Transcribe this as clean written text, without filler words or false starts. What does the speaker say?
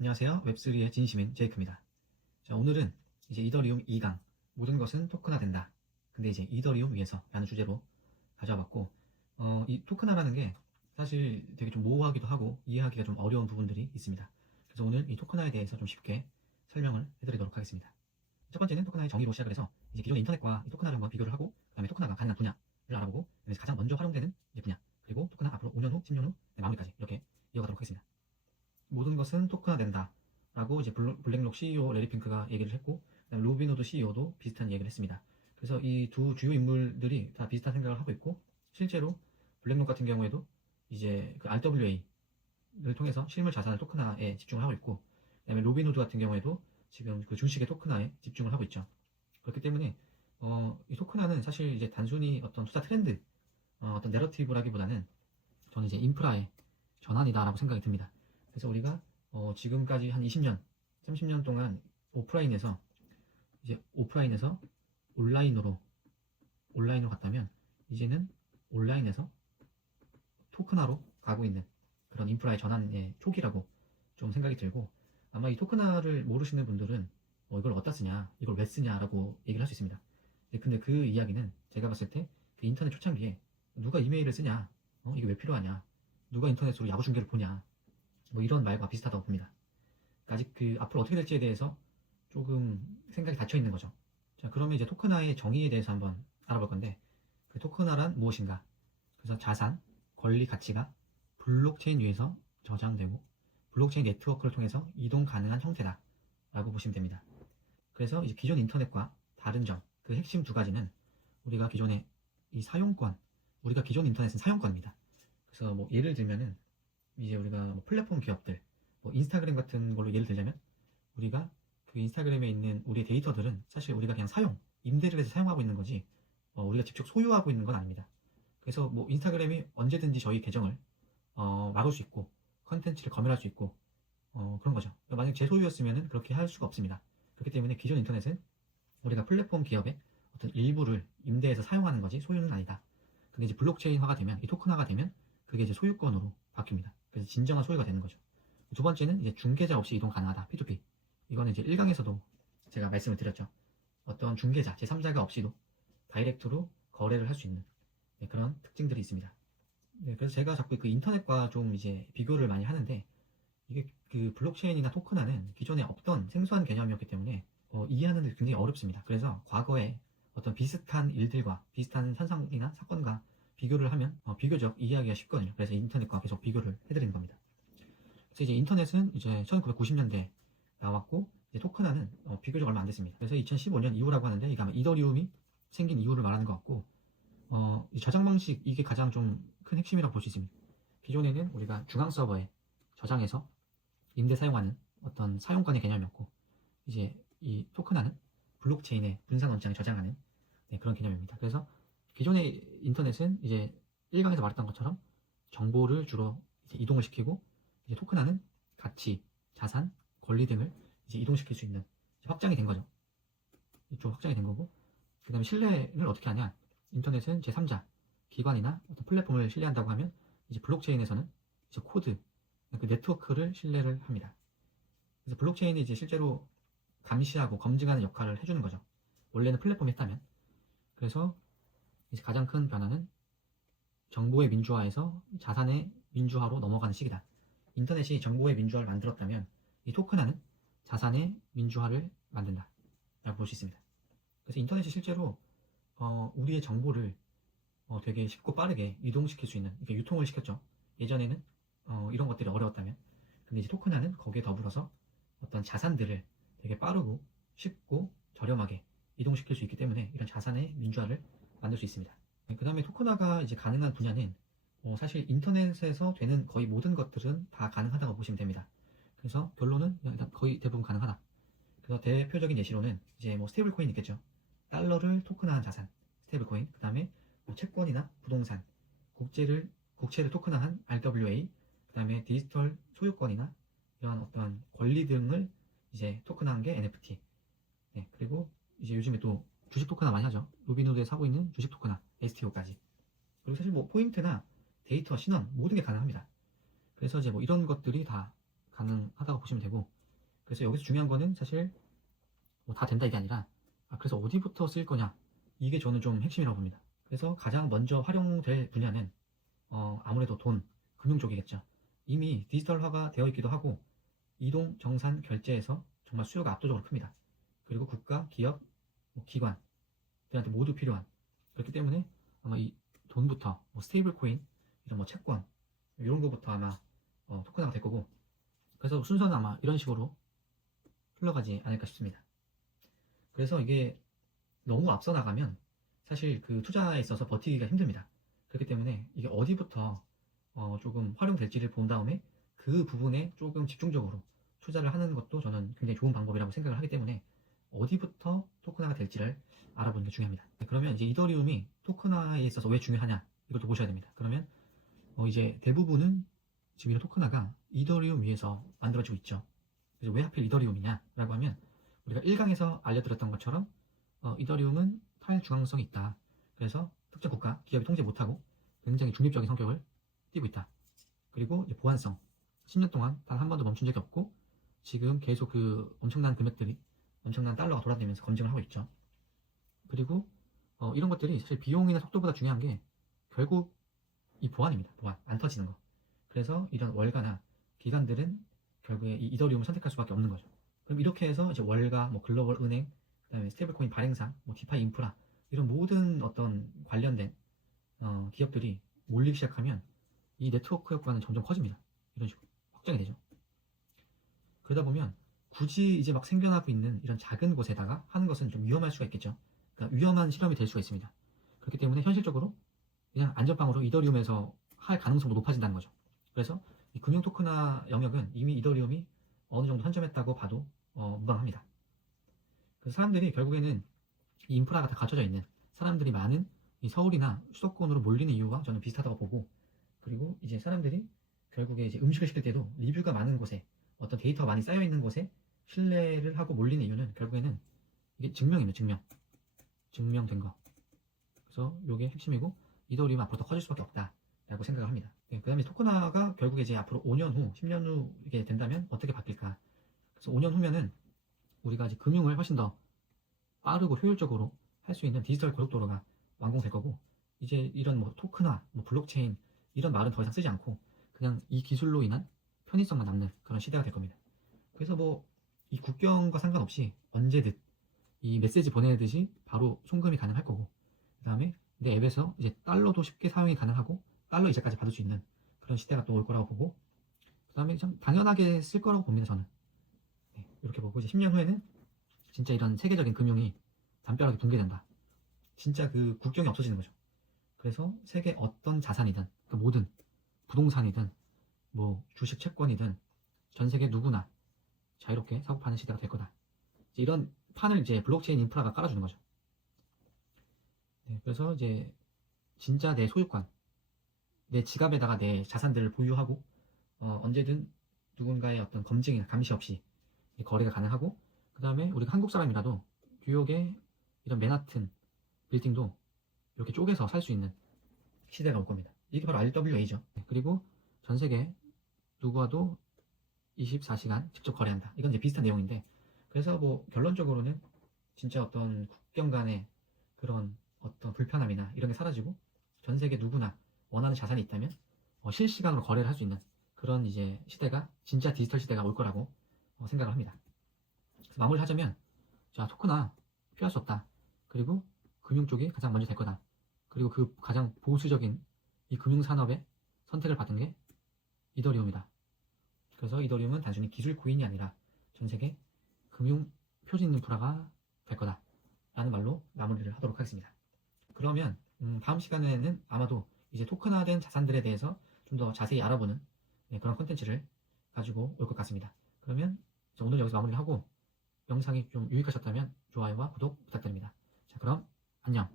안녕하세요. 웹3의 진심인 제이크입니다. 자, 오늘은 이제 이더리움 2강 모든 것은 토큰화된다. 근데 이제 이더리움 위에서 라는 주제로 가져와 봤고, 이 토큰화라는 게 사실 되게 좀 모호하기도 하고 이해하기가 좀 어려운 부분들이 있습니다. 그래서 오늘 이 토큰화에 대해서 좀 쉽게 설명을 해드리도록 하겠습니다. 첫 번째는 토큰화의 정의로 시작을 해서 이제 기존의 인터넷과 이 토큰화를 한번 비교를 하고, 그 다음에 토큰화가 가능한 분야를 알아보고, 그래서 가장 먼저 활용되는 이제 분야, 그리고 토큰화 앞으로 5년 후, 10년 후 마무리까지 이렇게 이어가도록 하겠습니다. 모든 것은 토큰화된다 라고 이제 블랙록 CEO 레리 핑크가 얘기를 했고, 그다음에 로비노드 CEO도 비슷한 얘기를 했습니다. 그래서 이 두 주요 인물들이 다 비슷한 생각을 하고 있고, 실제로 블랙록 같은 경우에도 이제 그 RWA를 통해서 실물 자산을 토큰화에 집중을 하고 있고, 그다음에 로비노드 같은 경우에도 지금 그 주식의 토큰화에 집중을 하고 있죠. 그렇기 때문에 이 토큰화는 사실 이제 단순히 어떤 투자 트렌드, 어떤 내러티브라기보다는 저는 이제 인프라의 전환이다라고 생각이 듭니다. 그래서 우리가 지금까지 한 20년, 30년 동안 오프라인에서 온라인으로 갔다면, 이제는 온라인에서 토큰화로 가고 있는 그런 인프라의 전환의 초기라고 좀 생각이 들고, 아마 이 토큰화를 모르시는 분들은 이걸 어디다 쓰냐, 이걸 왜 쓰냐라고 얘기를 할 수 있습니다. 근데 그 이야기는 제가 봤을 때 그 인터넷 초창기에 누가 이메일을 쓰냐, 이게 왜 필요하냐, 누가 인터넷으로 야구 중계를 보냐, 뭐 이런 말과 비슷하다고 봅니다. 그러니까 아직 그 앞으로 어떻게 될지에 대해서 조금 생각이 닫혀 있는 거죠. 자, 그러면 이제 토큰화의 정의에 대해서 한번 알아볼 건데, 그 토큰화란 무엇인가? 그래서 자산, 권리, 가치가 블록체인 위에서 저장되고 블록체인 네트워크를 통해서 이동 가능한 형태다 라고 보시면 됩니다. 그래서 이제 기존 인터넷과 다른 점, 그 핵심 두 가지는, 우리가 기존의 이 사용권, 우리가 기존 인터넷은 사용권입니다. 그래서 뭐 예를 들면은 이제 우리가 뭐 플랫폼 기업들, 뭐 인스타그램 같은 걸로 예를 들자면, 우리가 그 인스타그램에 있는 우리의 데이터들은 사실 우리가 그냥 임대를 해서 사용하고 있는 거지, 우리가 직접 소유하고 있는 건 아닙니다. 그래서 뭐 인스타그램이 언제든지 저희 계정을 막을 수 있고 컨텐츠를 검열할 수 있고 그런 거죠. 그러니까 만약 제 소유였으면 그렇게 할 수가 없습니다. 그렇기 때문에 기존 인터넷은 우리가 플랫폼 기업의 어떤 일부를 임대해서 사용하는 거지 소유는 아니다. 근데 이제 블록체인화가 되면, 이 토큰화가 되면 그게 이제 소유권으로 바뀝니다. 그래서 진정한 소유가 되는 거죠. 두 번째는 이제 중개자 없이 이동 가능하다. P2P. 이거는 이제 1강에서도 제가 말씀을 드렸죠. 어떤 중개자, 제3자가 없이도 다이렉트로 거래를 할 수 있는 그런 특징들이 있습니다. 그래서 제가 자꾸 그 인터넷과 좀 이제 비교를 많이 하는데, 이게 그 블록체인이나 토큰화는 기존에 없던 생소한 개념이었기 때문에 이해하는 데 굉장히 어렵습니다. 그래서 과거에 어떤 비슷한 일들과 비슷한 현상이나 사건과 비교를 하면 비교적 이해하기가 쉽거든요. 그래서 인터넷과 계속 비교를 해드리는 겁니다. 그래서 이제 인터넷은 이제 1990년대 나왔고, 이제 토큰화는 비교적 얼마 안 됐습니다. 그래서 2015년 이후라고 하는데, 이게 아마 이더리움이 생긴 이후를 말하는 것 같고, 이 저장 방식, 이게 가장 좀 큰 핵심이라고 볼 수 있습니다. 기존에는 우리가 중앙 서버에 저장해서 임대 사용하는 어떤 사용권의 개념이었고, 이제 이 토큰화는 블록체인의 분산 원장에 저장하는 그런 개념입니다. 그래서 기존의 인터넷은 이제 1강에서 말했던 것처럼 정보를 주로 이제 이동을 시키고, 이제 토큰화는 가치, 자산, 권리 등을 이제 이동시킬 수 있는 확장이 된 거죠. 이쪽 확장이 된 거고, 그 다음에 신뢰를 어떻게 하냐? 인터넷은 제3자 기관이나 어떤 플랫폼을 신뢰한다고 하면, 이제 블록체인에서는 이제 코드, 그 네트워크를 신뢰를 합니다. 그래서 블록체인이 이제 실제로 감시하고 검증하는 역할을 해주는 거죠. 원래는 플랫폼이 했다면. 그래서 이제 가장 큰 변화는 정보의 민주화에서 자산의 민주화로 넘어가는 시기다. 인터넷이 정보의 민주화를 만들었다면, 이 토큰화는 자산의 민주화를 만든다 라고 볼 수 있습니다. 그래서 인터넷이 실제로 우리의 정보를 되게 쉽고 빠르게 이동시킬 수 있는, 이렇게 유통을 시켰죠. 예전에는 이런 것들이 어려웠다면. 근데 이제 토큰화는 거기에 더불어서 어떤 자산들을 되게 빠르고 쉽고 저렴하게 이동시킬 수 있기 때문에 이런 자산의 민주화를 만들 수 있습니다. 그 다음에 토큰화가 이제 가능한 분야는 사실 인터넷에서 되는 거의 모든 것들은 다 가능하다고 보시면 됩니다. 그래서 결론은 일단 거의 대부분 가능하다. 그래서 대표적인 예시로는 이제 뭐 스테이블 코인 있겠죠. 달러를 토큰화한 자산, 스테이블 코인. 그 다음에 뭐 채권이나 부동산, 국채를 토큰화한 RWA, 그 다음에 디지털 소유권이나 이런 어떤 권리 등을 이제 토큰화한 게 NFT. 그리고 이제 요즘에 또 주식 토큰화 많이 하죠. 로비노드에 사고 있는 주식 토큰화, STO까지. 그리고 사실 뭐 포인트나 데이터, 신원 모든 게 가능합니다. 그래서 이제 뭐 이런 것들이 다 가능하다고 보시면 되고, 그래서 여기서 중요한 거는 사실 뭐 다 된다 이게 아니라 그래서 어디부터 쓸 거냐, 이게 저는 좀 핵심이라고 봅니다. 그래서 가장 먼저 활용될 분야는 아무래도 돈, 금융 쪽이겠죠. 이미 디지털화가 되어 있기도 하고 이동, 정산, 결제에서 정말 수요가 압도적으로 큽니다. 그리고 국가, 기업, 뭐 기관들한테 모두 필요한, 그렇기 때문에 아마 이 돈부터 뭐 스테이블 코인, 이런 뭐 채권 이런 거부터 아마 토큰화가 될 거고, 그래서 순서는 아마 이런 식으로 흘러가지 않을까 싶습니다. 그래서 이게 너무 앞서 나가면 사실 그 투자에 있어서 버티기가 힘듭니다. 그렇기 때문에 이게 어디부터 조금 활용될지를 본 다음에 그 부분에 조금 집중적으로 투자를 하는 것도 저는 굉장히 좋은 방법이라고 생각을 하기 때문에 어디부터 토큰화가 될지를 알아보는 게 중요합니다. 그러면 이제 이더리움이 토큰화에 있어서 왜 중요하냐, 이것도 보셔야 됩니다. 그러면 이제 대부분은 지금 이런 토큰화가 이더리움 위에서 만들어지고 있죠. 그래서 왜 하필 이더리움이냐라고 하면 우리가 1강에서 알려드렸던 것처럼 이더리움은 탈중앙성이 있다. 그래서 특정 국가, 기업이 통제 못하고 굉장히 중립적인 성격을 띠고 있다. 그리고 이제 보안성, 10년 동안 단 한 번도 멈춘 적이 없고 지금 계속 그 엄청난 금액들이, 엄청난 달러가 돌아다니면서 검증을 하고 있죠. 그리고 이런 것들이 사실 비용이나 속도보다 중요한 게 결국 이 보안입니다. 보안, 안 터지는 거. 그래서 이런 월가나 기관들은 결국에 이 이더리움을 선택할 수밖에 없는 거죠. 그럼 이렇게 해서 이제 월가, 뭐 글로벌 은행, 그다음에 스테이블코인 발행상, 뭐 디파이 인프라, 이런 모든 어떤 관련된 기업들이 몰리기 시작하면 이 네트워크 효과는 점점 커집니다. 이런 식으로 확장이 되죠. 그러다 보면 굳이 이제 막 생겨나고 있는 이런 작은 곳에다가 하는 것은 좀 위험할 수가 있겠죠. 그러니까 위험한 실험이 될 수가 있습니다. 그렇기 때문에 현실적으로 그냥 안전빵으로 이더리움에서 할 가능성도 높아진다는 거죠. 그래서 이 금융 토큰화 영역은 이미 이더리움이 어느 정도 선점했다고 봐도 무방합니다. 그래서 사람들이 결국에는 이 인프라가 다 갖춰져 있는, 사람들이 많은 이 서울이나 수도권으로 몰리는 이유와 저는 비슷하다고 보고, 그리고 이제 사람들이 결국에 이제 음식을 시킬 때도 리뷰가 많은 곳에, 어떤 데이터가 많이 쌓여 있는 곳에 신뢰를 하고 몰리는 이유는 결국에는 이게 증명입니다. 증명된 거. 그래서 이게 핵심이고 이더리움 앞으로 더 커질 수밖에 없다라고 생각을 합니다. 그 다음에 토큰화가 결국에 이제 앞으로 5년 후, 10년 후 이게 된다면 어떻게 바뀔까? 그래서 5년 후면은 우리가 이제 금융을 훨씬 더 빠르고 효율적으로 할 수 있는 디지털 고속도로가 완공될 거고, 이제 이런 뭐 토큰화, 뭐 블록체인 이런 말은 더 이상 쓰지 않고 그냥 이 기술로 인한 편의성만 남는 그런 시대가 될 겁니다. 그래서 뭐 이 국경과 상관없이 언제든 이 메시지 보내듯이 바로 송금이 가능할 거고, 그 다음에 내 앱에서 이제 달러도 쉽게 사용이 가능하고 달러 이자까지 받을 수 있는 그런 시대가 또 올 거라고 보고, 그 다음에 참 당연하게 쓸 거라고 봅니다. 저는 이렇게 보고 이제 10년 후에는 진짜 이런 세계적인 금융이 담벼락이 붕괴된다. 진짜 그 국경이 없어지는 거죠. 그래서 세계 어떤 자산이든, 그 모든 부동산이든 뭐 주식 채권이든 전 세계 누구나 자유롭게 사고 파는 시대가 될 거다. 이런 판을 이제 블록체인 인프라가 깔아주는 거죠. 그래서 이제 진짜 내 소유권, 내 지갑에다가 내 자산들을 보유하고 언제든 누군가의 어떤 검증이나 감시 없이 거래가 가능하고, 그 다음에 우리가 한국 사람이라도 뉴욕의 이런 맨하튼 빌딩도 이렇게 쪼개서 살 수 있는 시대가 올 겁니다. 이게 바로 RWA죠. 그리고 전 세계 누구와도 24시간 직접 거래한다. 이건 이제 비슷한 내용인데, 그래서 뭐 결론적으로는 진짜 어떤 국경 간의 그런 어떤 불편함이나 이런 게 사라지고 전 세계 누구나 원하는 자산이 있다면 실시간으로 거래를 할 수 있는 그런 이제 시대가, 진짜 디지털 시대가 올 거라고 생각을 합니다. 그래서 마무리를 하자면, 자, 토큰화 피할 수 없다. 그리고 금융 쪽이 가장 먼저 될 거다. 그리고 그 가장 보수적인 이 금융 산업의 선택을 받은 게 이더리움이다. 그래서 이더리움은 단순히 기술 코인이 아니라 전 세계 금융 표준 인프라가 될 거다 라는 말로 마무리를 하도록 하겠습니다. 그러면 다음 시간에는 아마도 이제 토큰화된 자산들에 대해서 좀 더 자세히 알아보는 그런 콘텐츠를 가지고 올 것 같습니다. 그러면 오늘 여기서 마무리를 하고, 영상이 좀 유익하셨다면 좋아요와 구독 부탁드립니다. 자, 그럼 안녕.